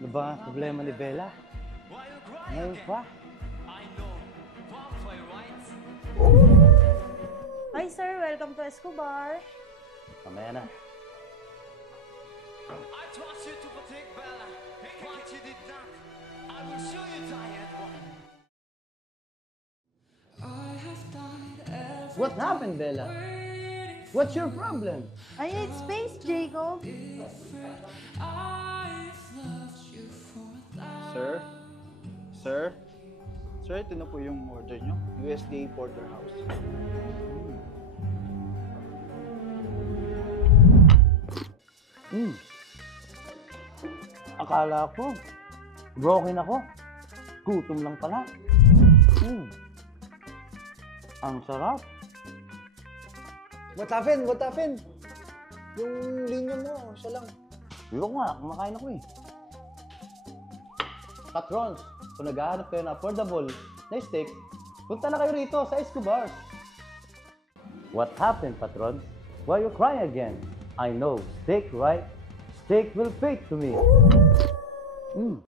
Ano ba ang problema ni Bella? Ngayon pa? Hi sir, welcome to Escobar. Mamaya na. I trust you to protect Bella. What you did not, I will show you tired one. What happened, Bella? What's your problem? I need space, Jacob. Sir? Sir? Sir, ito na po yung order nyo. USDA Porterhouse. Akala ko, broken ako. Gutom lang pala. Ang sarap. What happened? What happened? Yung linya mo, siya lang. Yung nga, kumakain ako eh. Patrons, kung naghahanap kayo ng affordable na steak, punta na kayo rito sa Escobar. What happened, patrons? Why you crying again? I know, steak, right? Steak will pay to me.